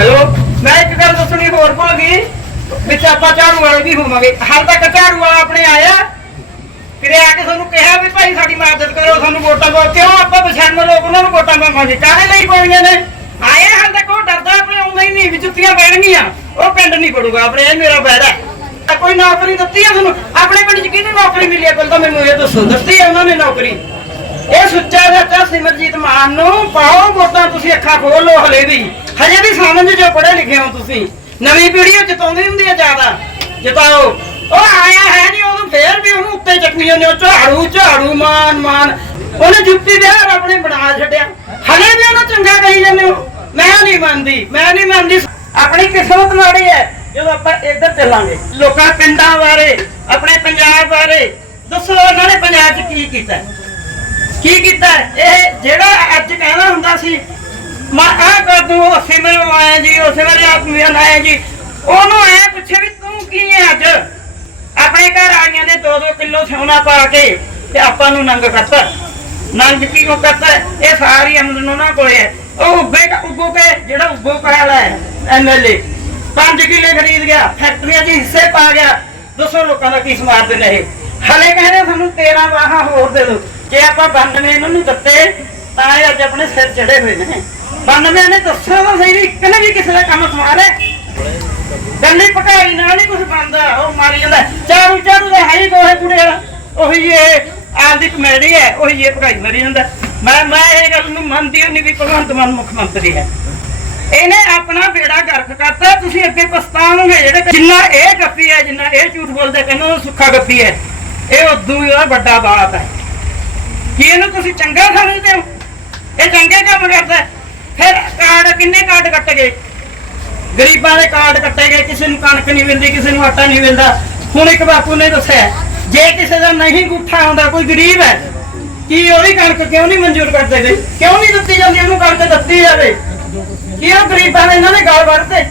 Hello, ਮੈਂ ਇੱਕ ਗੱਲ ਦੱਸਣੀ ਹੋਰ ਭੁੱਲ ਗਈ। ਵਿੱਚ ਆਪਾਂ ਝਾੜੂ ਵਾਲੇ ਵੀ ਹੋਵਾਂਗੇ। ਹਾਲ ਤੱਕ ਝਾੜੂ ਵਾਲਾ ਆਪਣੇ ਆਇਆ। ਕਿਤੇ ਆ ਕੇ ਤੁਹਾਨੂੰ ਕਿਹਾ ਵੀ ਭਾਈ ਸਾਡੀ ਮਦਦ ਕਰੋ, ਸਾਨੂੰ ਵੋਟਾਂ ਪਾਓ ਕਿਉਂ ਆਪਾਂ ਪਛਾਣ ਲੋਕ ਉਹਨਾਂ ਨੂੰ ਵੋਟਾਂ ਪਾਵਾਂਗੇ। ਕਾਹਦੇ ਲਈ ਪਾਉਣੀਆਂ ਨੇ? ਆਇਆ ਹਾਲ ਤੱਕ, ਉਹ ਡਰਦਾ ਆਪਣੇ ਆਉਂਦਾ ਹੀ ਨਹੀਂ, ਵੀ ਜੁੱਤੀਆਂ ਪੈਣਗੀਆਂ। ਉਹ ਪਿੰਡ ਨਹੀਂ ਪੜੂਗਾ ਆਪਣੇ, ਇਹ ਮੇਰਾ ਵਾਅਦਾ ਤਾਂ ਕੋਈ ਨੌਕਰੀ ਦਿੱਤੀ ਆ ਤੁਹਾਨੂੰ? ਆਪਣੇ ਪਿੰਡ 'ਚ ਕਿਹਨੂੰ ਨੌਕਰੀ ਮਿਲੀ ਹੈ ਪਹਿਲਾਂ ਮੈਨੂੰ ਇਹ ਦੱਸੋ, ਦਿੱਤੀ ਆ ਉਹਨਾਂ ਨੇ ਨੌਕਰੀ? ਇਹ ਸੁੱਚਾ ਚਾਚਾ ਸਿਮਰਜੀਤ ਮਾਨ ਨੂੰ, ਪਾਓ ਵੋਟਾਂ, ਤੁਸੀਂ ਅੱਖਾਂ ਖੋਲ ਲੋ ਹਲੇ ਵੀ। ਹਜੇ ਵੀ ਸਮਝ ਜੋ ਪੜ੍ਹੇ ਲਿਖੇ ਹੋ ਤੁਸੀਂ, ਨਵੀਂ ਪੀੜ੍ਹੀ ਉਹ ਜਿਤਾਉਂਦੀ ਹੁੰਦੀ ਹੈ ਜ਼ਿਆਦਾ। ਜਿਤਾਓ ਉਹ ਆਇਆ ਹੈ ਨਹੀਂ ਉਹਨੂੰ ਫੇਰ ਵੀ ਉਹਨੂੰ ਉੱਤੇ ਚੱਕੀ ਜਾਂਦੇ ਹੋ ਝਾੜੂ ਝਾੜੂ ਮਾਨ ਮਾਨ। ਉਹਨੇ ਜੁੱਤੀ ਦੇ ਆਪਣੇ ਬਣਾ ਛੱਡਿਆ। ਹਲੇ ਵੀ ਉਹਨੂੰ ਚੰਗਾ ਕਹੀ ਜਾਂਦੇ ਹੋ। ਮੈਂ ਨਹੀਂ ਮੰਨਦੀ, ਮੈਂ ਨਹੀਂ ਮੰਨਦੀ। ਆਪਣੀ ਕਿਸਮਤ ਮਾੜੀ ਹੈ, ਜਦੋਂ ਆਪਾਂ ਇੱਧਰ ਚੱਲਾਂਗੇ। ਲੋਕਾਂ ਪਿੰਡਾਂ ਬਾਰੇ, ਆਪਣੇ ਪੰਜਾਬ ਬਾਰੇ, ਦੱਸੋ ਉਹਨਾਂ ਨੇ ਪੰਜਾਬ 'ਚ ਕੀ ਕੀਤਾ? ਕੀ ਕੀਤਾ? ਇਹ ਜਿਹੜਾ ਅੱਜ ਕਹਿੰਦਾ ਹੁੰਦਾ ਸੀ ਮੈਂ ਆ ਕਰ ਦੂੰ ਉਸੇ ਮੇਰੇ ਆਇਆ ਜੀ ਉਸੇ ਮੇਰੇ ਆਪ ਵੀ ਆਇਆ ਜੀ। ਉਹਨੂੰ ਐ ਪੁੱਛੇ ਵੀ ਤੂੰ ਕੀ ਹੈ ਅੱਜ? ਆਪਣੇ ਘਰ ਆਈਆਂ ਦੇ 2-2 ਕਿਲੋ ਸੋਨਾ ਪਾ ਕੇ ਤੇ ਆਪਾਂ ਨੂੰ ਨੰਗ ਕਰਤਾ। ਨੰਗ ਕੀ ਕੋ ਕਰਤਾ? ਇਹ ਸਾਰੀ ਆਮਦਨ ਉਹਨਾਂ ਕੋਲੇ ਉਹ ਉੱਬੇ ਉੱਗੋ ਕੇ, ਜਿਹੜਾ ਉੱਗੋ ਕਾਲਾ ਹੈ ਐਮਐਲਏ 5 ਕਿੱਲੇ ਖਰੀਦ ਗਿਆ, ਫੈਕਟਰੀਆਂ 'ਚ ਹਿੱਸੇ ਪਾ ਗਿਆ। ਦੱਸੋ ਲੋਕਾਂ ਦਾ ਕੀ ਸਮਾਰਦੇ ਨੇ ਇਹ? ਹਲੇ ਕਹਿੰਦੇ ਸਾਨੂੰ 13 ਵਾਹਾਂ ਹੋਰ ਦੇ ਦਿਓ। ਜੇ ਆਪਾਂ 92 ਇਹਨਾਂ ਨੂੰ ਦਿੱਤੇ, ਤਾਂ ਇਹ ਅੱਜ ਆਪਣੇ ਸਿਰ ਚੜੇ ਹੋਏ ਨੇ। 92 ਨੇ ਦੱਸਿਆ ਤਾਂ ਸਹੀ ਵੀ ਇੱਕ ਵੀ ਕਿਸੇ ਦਾ ਕੰਮ ਸਮਾਰੇ। ਗੱਲੀ ਪਕਾਈ ਨਾਲ ਨਹੀਂ ਕੁਝ ਬਣਦਾ, ਉਹ ਮਾਰੀ ਜਾਂਦਾ। ਚਾਰੂ ਚਾਰੂ ਦੇ ਹੈ ਹੀ ਦੋਹੇ ਕੁੜੇ ਵਾਲਾ। ਉਹੀ ਇਹ ਆਪਦੀ ਕਮੇਡੀ ਹੈ, ਉਹੀ ਇਹ ਪਕਾਈ ਮਰੀ ਜਾਂਦਾ। ਮੈਂ ਮੈਂ ਇਹ ਗੱਲ ਨੂੰ ਮੰਨਦੀ ਨਹੀਂ ਵੀ ਭਗਵੰਤ ਮਾਨ ਮੁੱਖ ਮੰਤਰੀ ਹੈ। ਇਹਨੇ ਆਪਣਾ ਬੇੜਾ ਗਰਕ ਕਰਤਾ, ਤੁਸੀਂ ਅੱਗੇ ਪਛਤਾਓਗੇ ਜਿਹੜੇ ਜਿੰਨਾ ਇਹ ਗੱਪੀ ਹੈ, ਜਿੰਨਾ ਇਹ ਝੂਠ ਬੋਲਦਾ ਕਹਿੰਦਾ ਉਹ ਸੁੱਖਾ ਗੱਪੀ ਹੈ। ਇਹ ਉਦੋਂ ਹੀ ਵੱਡਾ ਬਾਤ ਹੈ। ਕਿ ਇਹਨੂੰ ਤੁਸੀਂ ਚੰਗਾ ਸਮਝਦੇ ਹੋ? ਇਹ ਚੰਗੇ ਕੰਮ ਕਰਦਾ ਕਿੰਨੇ ਕਾਰਡ ਕੱਟ ਗਏ? ਗਰੀਬਾਂ ਦੇ ਕਾਰਡ ਕੱਟੇ ਗਏ, ਕਿਸੇ ਨੂੰ ਕਣਕ ਨਹੀਂ ਮਿਲਦੀ, ਕਿਸੇ ਨੂੰ ਆਟਾ ਨਹੀਂ ਮਿਲਦਾ। ਹੁਣ ਇੱਕ ਬਾਪੂ ਨੇ ਦੱਸਿਆ, ਜੇ ਕਿਸੇ ਦਾ ਨਹੀਂ ਗੁੱਠਾ ਆਉਂਦਾ, ਕੋਈ ਗਰੀਬ ਹੈ, ਕੀ ਉਹਦੀ ਕਣਕ ਕਿਉਂ ਨਹੀਂ ਮਨਜ਼ੂਰ ਕਰਦੇ ਗਏ? ਕਿਉਂ ਨਹੀਂ ਦਿੱਤੀ ਜਾਂਦੀ ਉਹਨੂੰ ਕਣਕ ਦਿੱਤੀ ਜਾਵੇ? ਕੀ ਉਹ ਗਰੀਬਾਂ ਨੇ ਇਹਨਾਂ ਦੇ ਗਾਲ ਵੜਦੇ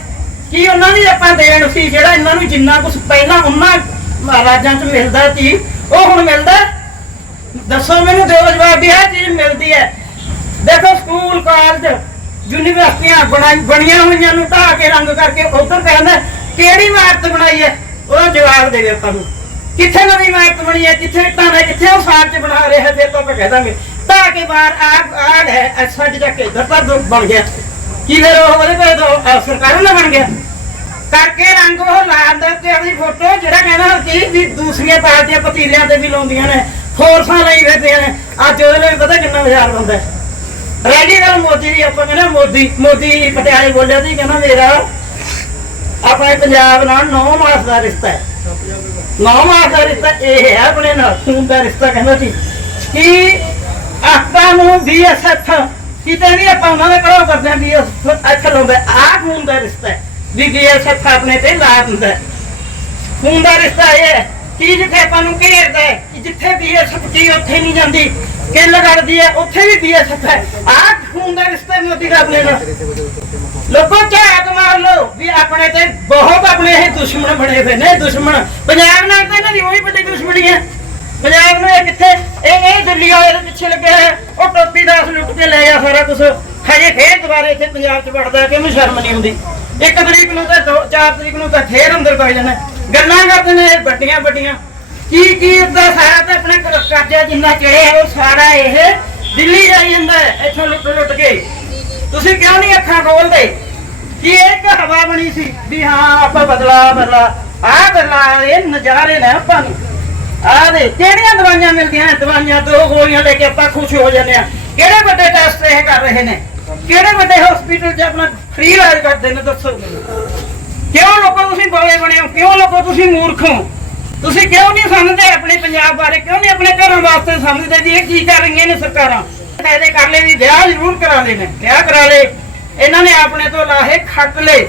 ਕੀ ਉਹਨਾਂ ਦੀ ਆਪਾਂ ਦੇਣ ਸੀ ਜਿਹੜਾ ਇਹਨਾਂ ਨੂੰ ਜਿੰਨਾ ਕੁਝ ਪਹਿਲਾਂ ਉਹਨਾਂ ਮਹਾਰਾਜਾਂ ਚ ਮਿਲਦਾ ਸੀ, ਉਹ ਹੁਣ ਮਿਲਦਾ? ਦੱਸੋ ਮੈਨੂੰ ਦਿਓ ਜਵਾਬ ਵੀ ਇਹ ਚੀਜ਼ ਮਿਲਦੀ ਹੈ। ਦੇਖੋ, ਸਕੂਲ ਕਾਲਜ ਯੂਨੀਵਰਸਿਟੀਆਂ ਬਣਾਈ ਬਣੀਆਂ ਹੋਈਆਂ ਨੂੰ ਢਾਹ ਕੇ ਰੰਗ ਕਰਕੇ ਉਧਰ ਕਹਿੰਦਾ ਕਿਹੜੀ ਇਮਾਰਤ ਬਣਾਈ ਹੈ ਉਹਦਾ ਜਵਾਬ ਦੇਵੇ ਆਪਾਂ ਨੂੰ। ਕਿੱਥੇ ਨਵੀਂ ਇਮਾਰਤ ਬਣੀ ਹੈ ਕਿੱਥੇ ਇੱਟਾਂ ਨੇ ਕਿੱਥੇ ਉਹ ਸਾਲ ਚ ਬਣਾ ਰਹੇ ਹੈ ਆਪਾਂ ਕਹਿ ਦਾਂਗੇ। ਢਾਹ ਕੇ ਬਾਹਰ ਆਗ ਆਗ ਹੈ ਸੱਜ ਜਾ ਕੇ ਇੱਧਰ ਪਰ ਬਣ ਗਿਆ। ਕੀ ਫਿਰ ਉਹ ਉਹਦੇ ਕੋਲ ਤਾਂ ਸਰਕਾਰ ਨਾਲ ਬਣ ਗਿਆ। ਕਰਕੇ ਰੰਗ ਉਹ ਲਾਉਂਦਾ ਤੇ ਆਪਣੀ ਫੋਟੋ, ਜਿਹੜਾ ਕਹਿੰਦਾ ਸੀ ਵੀ ਦੂਸਰੀਆਂ ਪਾਰਟੀਆਂ ਪਤੀਲਿਆਂ ਤੇ ਵੀ ਲਾਉਂਦੀਆਂ ਨੇ ਫੋਰਸਾਂ ਲਈ ਫਿਰਦੇ ਨੇ। ਅੱਜ ਉਹਦੇ ਲਈ ਪਤਾ ਕਿੰਨਾ ਹਜ਼ਾਰ ਬੰਦਾ ਹੈ। ਰੈਲੀ ਨਾਲ ਮੋਦੀ ਦੀ, ਆਪਾਂ ਕਹਿੰਦੇ ਮੋਦੀ ਮੋਦੀ ਪਟਿਆਲੇ ਬੋਲਿਆ ਸੀ, ਕਹਿੰਦਾ ਮੇਰਾ ਆਪਣੇ ਪੰਜਾਬ ਨਾਲ 9 ਮਾਸ ਦਾ ਰਿਸ਼ਤਾ ਹੈ। 9 ਮਾਸ ਦਾ ਰਿਸ਼ਤਾ ਇਹ ਹੈ ਆਪਣੇ ਨਾਲ, ਖੂਨ ਦਾ ਰਿਸ਼ਤਾ ਕਹਿੰਦਾ ਸੀ। ਕਿ ਆਪਾਂ ਨੂੰ ਬੀਐਸਐਫ ਕਿਤੇ ਵੀ ਆਪਾਂ ਉਹਨਾਂ ਦੇ ਘਰੋਂ ਕਰਦੇ ਹਾਂ ਬੀਐਸਐਫ ਲਾਉਂਦਾ ਆ ਖੂਨ ਦਾ ਰਿਸ਼ਤਾ ਹੈ। ਵੀ ਬੀਐਸਐਫ ਆਪਣੇ ਤੇ ਲਾ ਦਿੰਦਾ ਖੂਨ ਦਾ ਰਿਸ਼ਤਾ ਇਹ ਹੈ। ਕਿ ਜਿੱਥੇ ਆਪਾਂ ਨੂੰ ਘੇਰਦਾ ਹੈ ਜਿੱਥੇ ਬੀਐਸਐਫ ਕੀ ਉੱਥੇ ਨਹੀਂ ਜਾਂਦੀ, ਕਿੱਲ ਕਰਦੀ ਹੈ, ਉੱਥੇ ਵੀ ਬੀਐਸਐਫ ਹੈ। ਆਹ ਖੂਨ ਦਾ ਰਿਸ਼ਤਾ ਮੋਦੀ ਦਾ ਆਪਣੇ ਨਾਲ ਲੋਕੋ, ਝਾਤ ਮਾਰ ਲੋ ਵੀ ਆਪਣੇ ਤੇ ਬਹੁਤ ਆਪਣੇ ਇਹ ਦੁਸ਼ਮਣ ਬਣੇ ਹੋਏ ਨੇ, ਦੁਸ਼ਮਣ। ਪੰਜਾਬ ਨਾਲ ਤਾਂ ਇਹਨਾਂ ਦੀ ਉਹੀ ਵੱਡੀ ਦੁਸ਼ਮਣੀ ਹੈ। ਪੰਜਾਬ ਨੂੰ ਇਹ ਕਿੱਥੇ? ਇਹ ਇਹ ਦਿੱਲੀ ਵਾਲੇ ਦੇ ਪਿੱਛੇ ਲੱਗਿਆ ਹੈ ਉਹ ਟੋਪੀ ਦਾਸ ਲੁੱਟ ਕੇ ਲੈ ਗਿਆ ਸਾਰਾ ਕੁਝ ਹਜੇ ਫੇਰ ਦੁਬਾਰੇ ਇੱਥੇ ਪੰਜਾਬ 'ਚ ਵੜਦਾ ਕਿ ਮੈਨੂੰ ਸ਼ਰਮ ਨਹੀਂ ਹੁੰਦੀ ਇੱਕ ਤਰੀਕ ਨੂੰ ਤਾਂ ਦੋ, ਚਾਰ ਤਰੀਕ ਨੂੰ ਤਾਂ ਫੇਰ ਅੰਦਰ ਪੈ ਜਾਣਾ ਗੱਲਾਂ ਕਰਦੇ ਨੇ, ਵੱਡੀਆਂ ਵੱਡੀਆਂ। ਕੀ ਕੀ ਉਹਦਾ ਸਾਰਾ ਤਾਂ ਆਪਣੇ ਕਰਜ਼ਾ ਜਿੰਨਾ ਚੜਿਆ ਉਹ ਸਾਰਾ ਇਹ ਦਿੱਲੀ ਜਾਈ ਜਾਂਦਾ ਇੱਥੋਂ ਲੁੱਟ ਲੁੱਟ ਕੇ। ਤੁਸੀਂ ਕਿਉਂ ਨਹੀਂ ਅੱਖਾਂ ਖੋਲਦੇ? ਕੀ ਇਹ ਇੱਕ ਹਵਾ ਬਣੀ ਸੀ ਵੀ ਹਾਂ, ਆਪਾਂ ਬਦਲਾ ਬਦਲਾ, ਆਹ ਬਦਲਾ, ਇਹ ਨਜ਼ਾਰੇ ਨੇ ਆਪਾਂ ਨੂੰ। ਆਹ ਦੇ, ਕਿਹੜੀਆਂ ਦਵਾਈਆਂ ਮਿਲਦੀਆਂ ਦਵਾਈਆਂ ਦੋ ਗੋਲੀਆਂ ਲੈ ਕੇ ਆਪਾਂ ਖੁਸ਼ ਹੋ ਜਾਂਦੇ ਆ ਕਿਹੜੇ ਵੱਡੇ ਟੈਸਟ ਇਹ ਕਰ ਰਹੇ ਨੇ? ਕਿਹੜੇ ਵੱਡੇ ਹਸਪੀਟਲ 'ਚ ਆਪਣਾ ਫ੍ਰੀ ਇਲਾਜ ਕਰਦੇ ਨੇ, ਦੱਸੋ ਕਿਉਂ ਲੋਕੋ ਤੁਸੀਂ ਬੋਲੇ ਬਣੇ ਹੋ? ਕਿਉਂ ਲੋਕੋ ਤੁਸੀਂ ਮੂਰਖ ਹੋ? ਤੁਸੀਂ ਕਿਉਂ ਨਹੀਂ ਸਮਝਦੇ ਆਪਣੇ ਪੰਜਾਬ ਬਾਰੇ? ਕਿਉਂ ਨਹੀਂ ਆਪਣੇ ਘਰਾਂ ਵਾਸਤੇ ਸਮਝਦੇ ਜੀ? ਇਹ ਕੀ ਕਰ ਰਹੀਆਂ ਨੇ ਸਰਕਾਰਾਂ? ਫਾਇਦੇ ਕਰ ਲੈ ਵੀ ਵਿਆਹ ਜ਼ਰੂਰ ਕਰਾ ਲੈਣੇ ਵਿਆਹ ਕਰਾ ਲੈ ਇਹਨਾਂ ਨੇ ਆਪਣੇ ਤੋਂ ਲਾਹੇ ਖੱਟ ਲਏ।